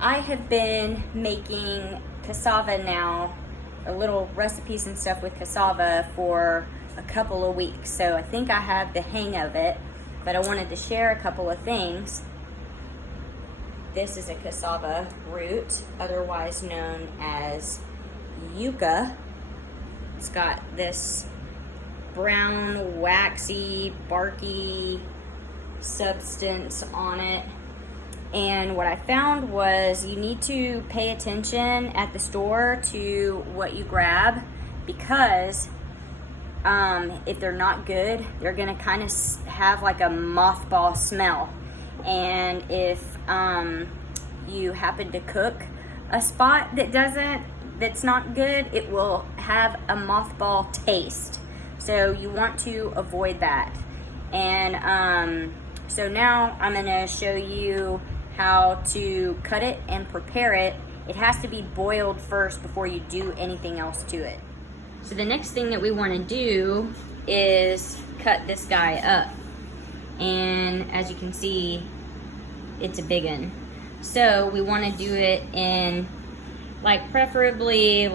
I have been making cassava now, a little recipes and stuff with cassava for a couple of weeks. So I think I have the hang of it, but I wanted to share a couple of things. This is a cassava root, otherwise known as yuca. It's got this brown, waxy, barky substance on it. And what I found was you need to pay attention at the store to what you grab, because if they're not good, they're gonna kind of have like a mothball smell. And if you happen to cook a spot that's not good, it will have a mothball taste. So you want to avoid that. And so now I'm gonna show you how to cut it and prepare it. It has to be boiled first before you do anything else to it. So the next thing that we want to do is cut this guy up. And as you can see, it's a big one. So we want to do it in preferably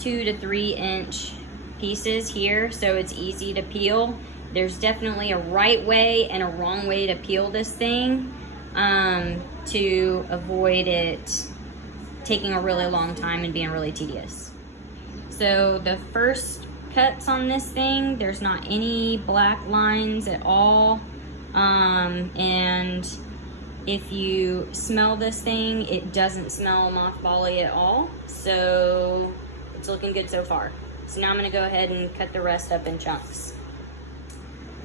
2 to 3 inch pieces here, so it's easy to peel. There's definitely a right way and a wrong way to peel this thing, to avoid it taking a really long time and being really tedious. So the first cuts on this thing, there's not any black lines at all, and if you smell this thing, it doesn't smell mothbally at all, so it's looking good so far. So now I'm gonna go ahead and cut the rest up in chunks.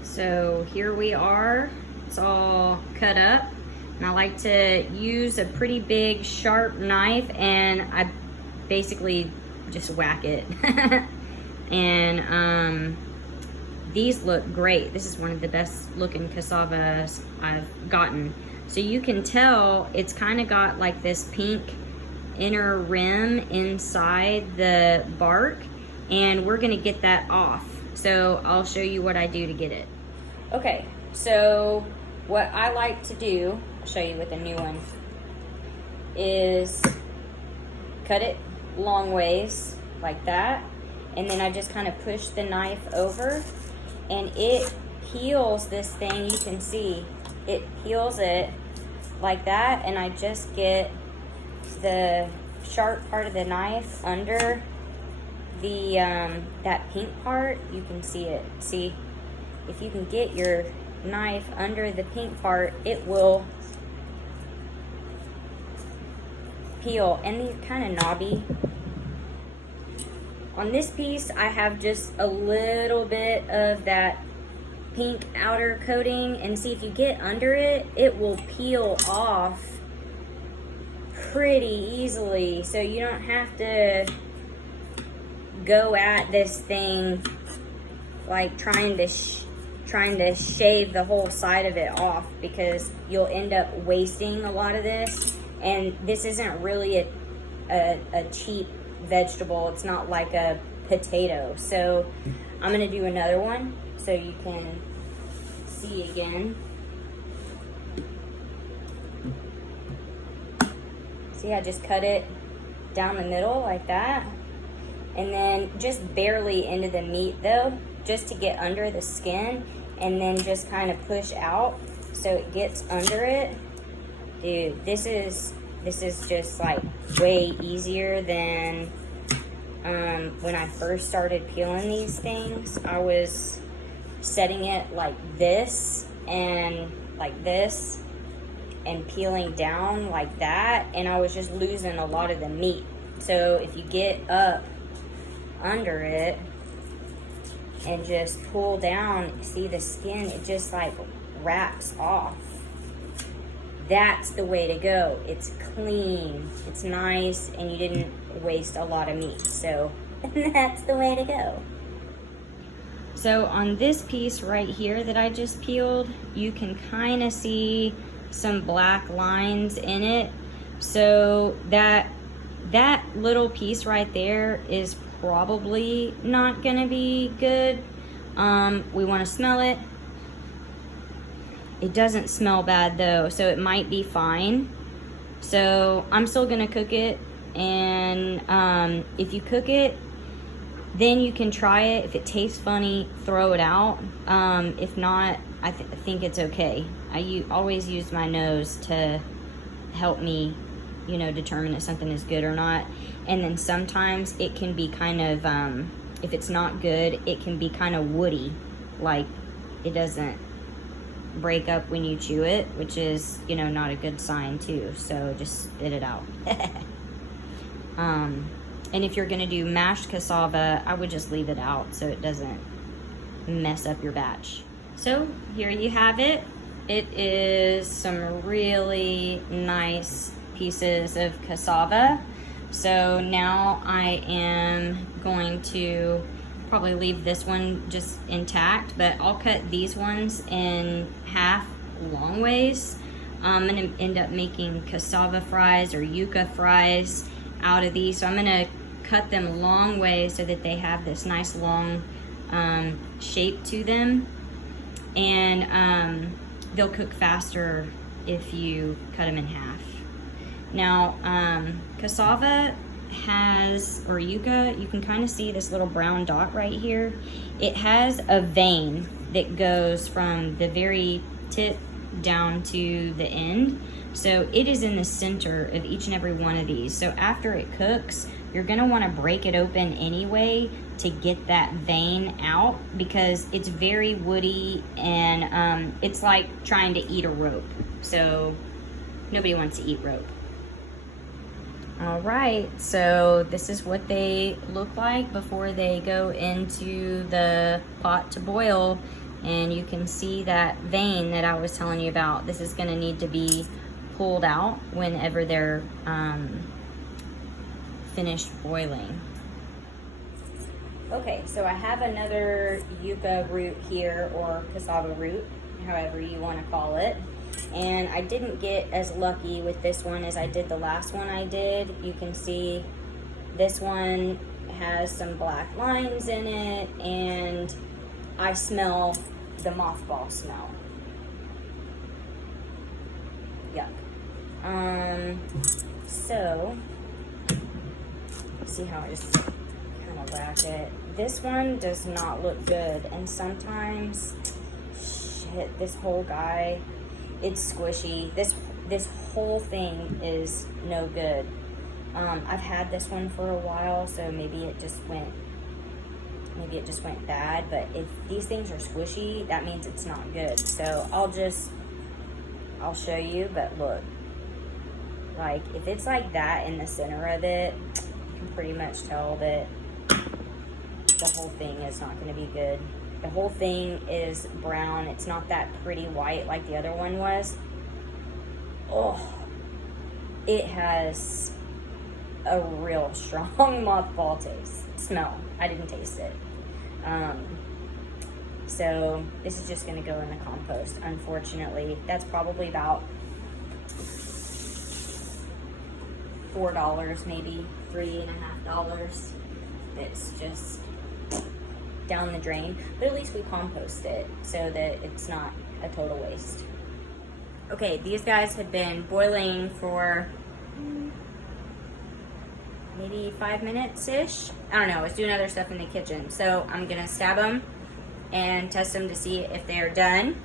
So here we are, it's all cut up. And I like to use a pretty big sharp knife, and I basically just whack it. And these look great. This is one of the best looking cassavas I've gotten. So you can tell it's kind of got like this pink inner rim inside the bark, and we're gonna get that off. So I'll show you what I do to get it. Okay, so what I like to do, I'll show you with a new one, is cut it long ways like that, and then I just kind of push the knife over, and it peels this thing. You can see it peels it like that, and I just get the sharp part of the knife under the that pink part. You can see it. See, if you can get your knife under the pink part, it will peel. And they're kind of knobby. On this piece, I have just a little bit of that pink outer coating, and see, if you get under it, it will peel off pretty easily. So you don't have to go at this thing like trying to shave the whole side of it off, because you'll end up wasting a lot of this. And this isn't really a cheap vegetable. It's not like a potato. So I'm gonna do another one so you can see again. See, I just cut it down the middle like that, and then just barely into the meat though, just to get under the skin, and then just kind of push out so it gets under it. Dude, this is just like way easier than when I first started peeling these things. I was setting it like this and peeling down like that, and I was just losing a lot of the meat. So if you get up under it and just pull down, see the skin, it just like wraps off. That's the way to go. It's clean, it's nice, and you didn't waste a lot of meat. So that's the way to go. So on this piece right here that I just peeled, you can kind of see some black lines in it. So that little piece right there is probably not gonna be good. We want to smell it. It doesn't smell bad though, so it might be fine. So I'm still gonna cook it, and if you cook it, then you can try it. If it tastes funny, throw it out. If not, I think it's okay. I always use my nose to help me, you know, determine if something is good or not. And then sometimes it can be kind of, if it's not good, it can be kind of woody, like it doesn't break up when you chew it, which is, you know, not a good sign too. So just spit it out. And if you're gonna do mashed cassava, I would just leave it out so it doesn't mess up your batch. So here you have it. It is some really nice pieces of cassava. So now I am going to probably leave this one just intact, but I'll cut these ones in half long ways. I'm gonna end up making cassava fries or yuca fries out of these. So I'm gonna cut them long ways so that they have this nice long shape to them, and they'll cook faster if you cut them in half. Now, cassava has, or yuca, you can kind of see this little brown dot right here. It has a vein that goes from the very tip down to the end. So it is in the center of each and every one of these. So after it cooks, you're gonna wanna break it open anyway to get that vein out, because it's very woody, and it's like trying to eat a rope. So nobody wants to eat rope. All right, so this is what they look like before they go into the pot to boil. And you can see that vein that I was telling you about. This is gonna need to be pulled out whenever they're finished boiling. Okay, so I have another yuca root here, or cassava root, however you want to call it. And I didn't get as lucky with this one as I did the last one I did. You can see this one has some black lines in it, and I smell the mothball smell. Yuck. So, see how I just kind of whack it. This one does not look good, and sometimes, shit, this whole guy, it's squishy. This whole thing is no good. I've had this one for a while, so maybe it just went bad. But if these things are squishy, that means it's not good. So I'll show you. But look, like if it's like that in the center of it, you can pretty much tell that the whole thing is not going to be good. The whole thing is brown. It's not that pretty white like the other one was. Oh, it has a real strong mothball smell. I didn't taste it. So this is just going to go in the compost, unfortunately. That's probably about $4, maybe $3.50. It's just down the drain, but at least we compost it so that it's not a total waste. Okay, these guys have been boiling for maybe 5 minutes-ish. I don't know, I was doing other stuff in the kitchen. So I'm gonna stab them and test them to see if they're done.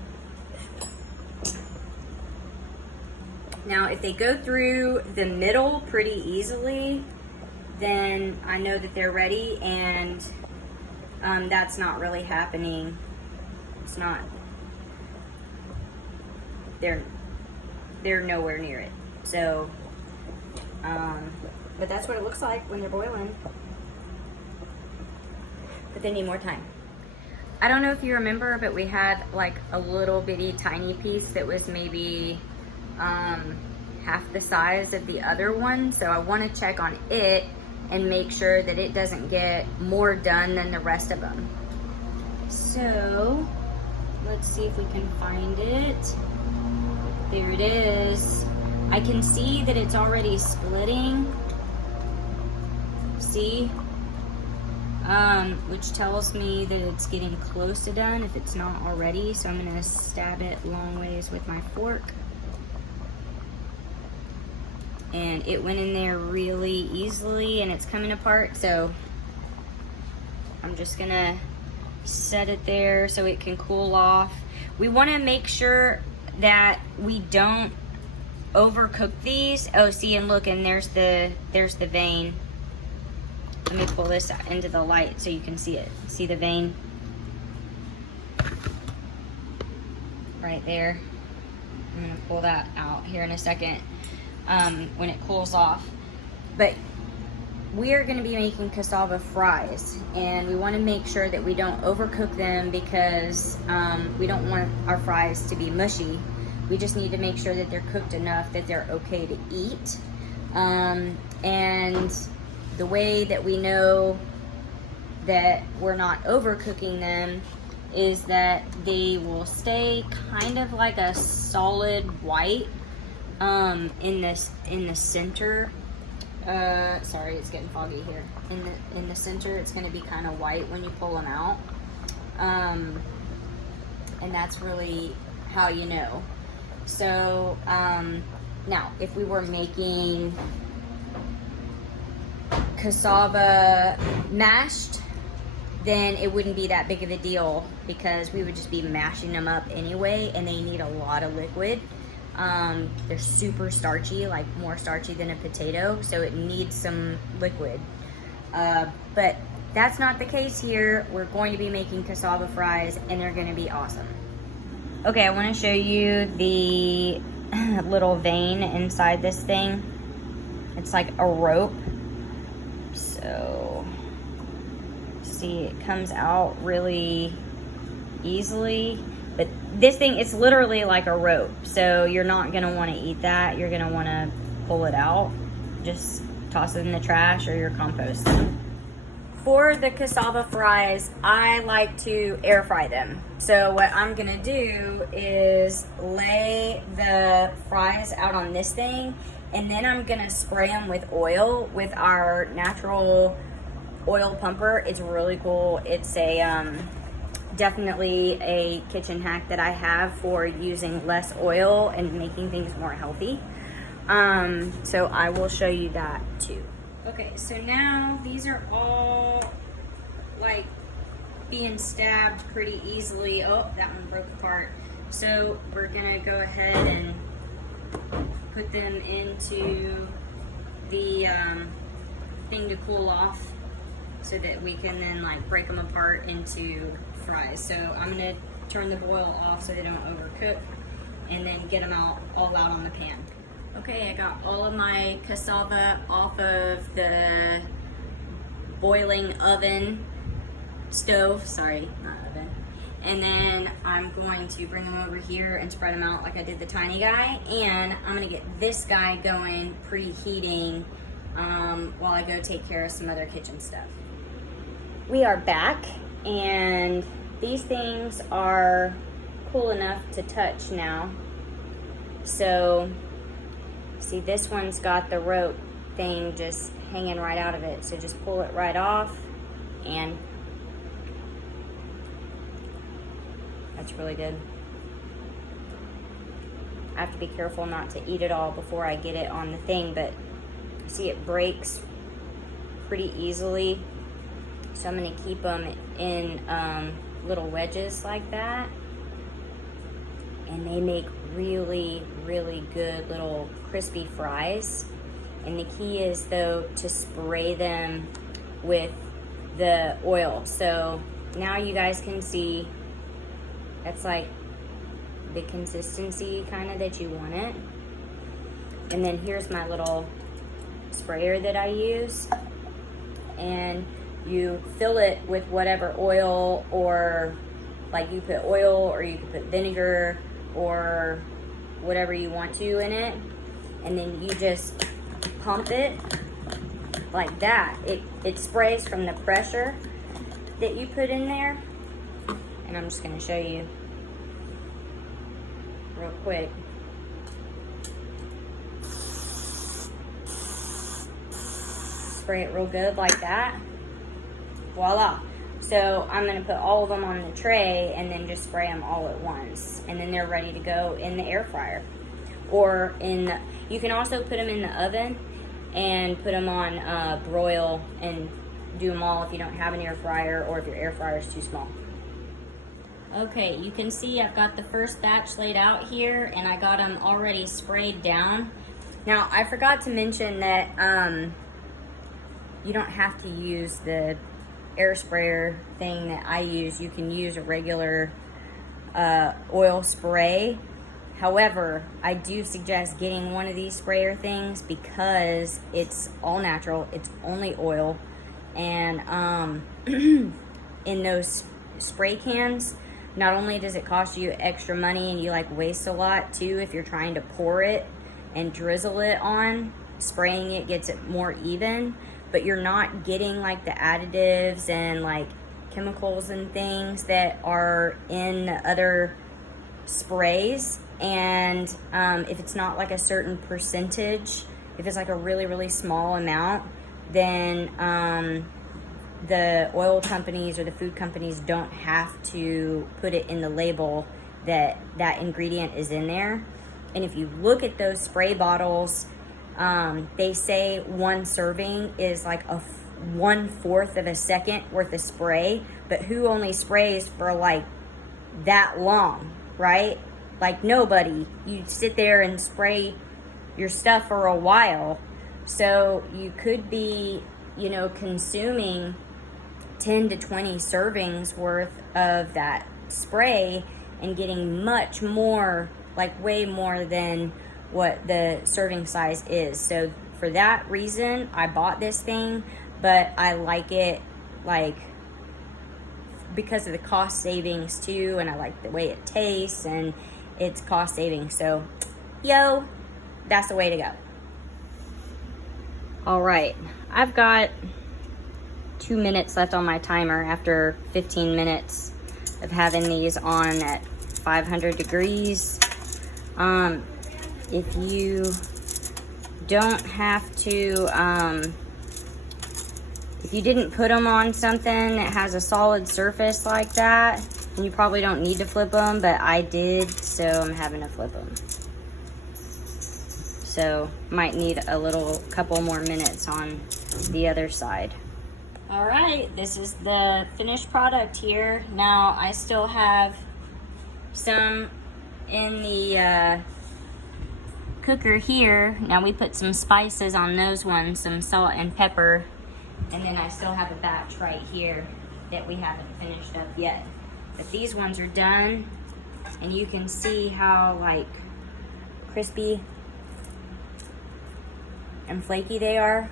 Now, if they go through the middle pretty easily, then I know that they're ready, and that's not really happening. It's not. They're nowhere near it. So, but that's what it looks like when they're boiling. But they need more time. I don't know if you remember, but we had like a little bitty tiny piece that was maybe half the size of the other one. So I want to check on it and make sure that it doesn't get more done than the rest of them. So let's see if we can find it. There it is. I can see that it's already splitting. See? Which tells me that it's getting close to done if it's not already. So I'm gonna stab it long ways with my fork. and it went in there really easily and it's coming apart. So I'm just gonna set it there so it can cool off. We want to make sure that we don't overcook these. Oh, see, and look, and there's the vein. Let me pull this into the light so you can see it. See the vein right there? I'm gonna pull that out here in a second when it cools off. But we are gonna be making cassava fries, and we wanna make sure that we don't overcook them because we don't want our fries to be mushy. We just need to make sure that they're cooked enough that they're okay to eat. And the way that we know that we're not overcooking them is that they will stay kind of like a solid white in the center. Sorry, it's getting foggy here. In the center, it's going to be kind of white when you pull them out, and that's really how you know. So now, if we were making cassava mashed, then it wouldn't be that big of a deal because we would just be mashing them up anyway, and they need a lot of liquid. They're super starchy, like more starchy than a potato, so it needs some liquid. But that's not the case here. We're going to be making cassava fries, and they're going to be awesome. Okay, I want to show you the little vein inside this thing. It's like a rope. So, see, it comes out really easily. But this thing, it's literally like a rope. So you're not going to want to eat that. You're going to want to pull it out. Just toss it in the trash or your compost. For the cassava fries, I like to air fry them. So what I'm going to do is lay the fries out on this thing, and then I'm going to spray them with oil with our natural oil pumper. It's really cool. It's a definitely a kitchen hack that I have for using less oil and making things more healthy. So I will show you that too. Okay, so now these are all like being stabbed pretty easily. Oh, that one broke apart. So we're gonna go ahead and put them into the thing to cool off so that we can then like break them apart into fries. So I'm gonna turn the boil off so they don't overcook and then get them all out on the pan. Okay, I got all of my cassava off of the boiling stove, sorry, not oven. And then I'm going to bring them over here and spread them out like I did the tiny guy. And I'm gonna get this guy going, preheating, while I go take care of some other kitchen stuff. We are back, and these things are cool enough to touch now. So, see, this one's got the rope thing just hanging right out of it. So just pull it right off, and that's really good. I have to be careful not to eat it all before I get it on the thing, but see, it breaks pretty easily. So I'm gonna keep them in little wedges like that. And they make really, really good little crispy fries. And the key is, though, to spray them with the oil. So now you guys can see that's like the consistency kind of that you want it. And then here's my little sprayer that I use. And you fill it with whatever oil, or like you put oil, or you can put vinegar, or whatever you want to in it, and then you just pump it like that. It sprays from the pressure that you put in there. And I'm just going to show you real quick. Spray it real good like that. Voila. So I'm going to put all of them on the tray and then just spray them all at once. And then they're ready to go in the air fryer. Or You can also put them in the oven and put them on broil and do them all if you don't have an air fryer or if your air fryer is too small. Okay, you can see I've got the first batch laid out here and I got them already sprayed down. Now, I forgot to mention that you don't have to use the air sprayer thing that I use. You can use a regular oil spray. However, I do suggest getting one of these sprayer things because it's all natural, it's only oil, and in those spray cans, not only does it cost you extra money and you like waste a lot too if you're trying to pour it and drizzle it on, spraying it gets it more even, but you're not getting like the additives and like chemicals and things that are in other sprays. And if it's not like a certain percentage, if it's like a really, really small amount, then the oil companies or the food companies don't have to put it in the label that that ingredient is in there. And if you look at those spray bottles, they say one serving is like a 1/4 of a second worth of spray, but who only sprays for like that long, right? Like nobody. You sit there and spray your stuff for a while. So you could be, you know, consuming 10 to 20 servings worth of that spray and getting much more, like way more than what the serving size is. So for that reason, I bought this thing, but I like it like because of the cost savings too, and I like the way it tastes and it's cost saving. So yo, that's the way to go. All right, I've got 2 minutes left on my timer after 15 minutes of having these on at 500 degrees. If you don't have to, if you didn't put them on something that has a solid surface like that, and you probably don't need to flip them, but I did, so I'm having to flip them. So might need a couple more minutes on the other side. All right, this is the finished product here. Now I still have some in the cooker here. Now we put some spices on those ones, some salt and pepper, and then I still have a batch right here that we haven't finished up yet. But these ones are done, and you can see how like crispy and flaky they are.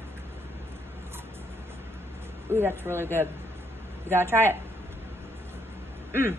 Ooh, that's really good. You gotta try it.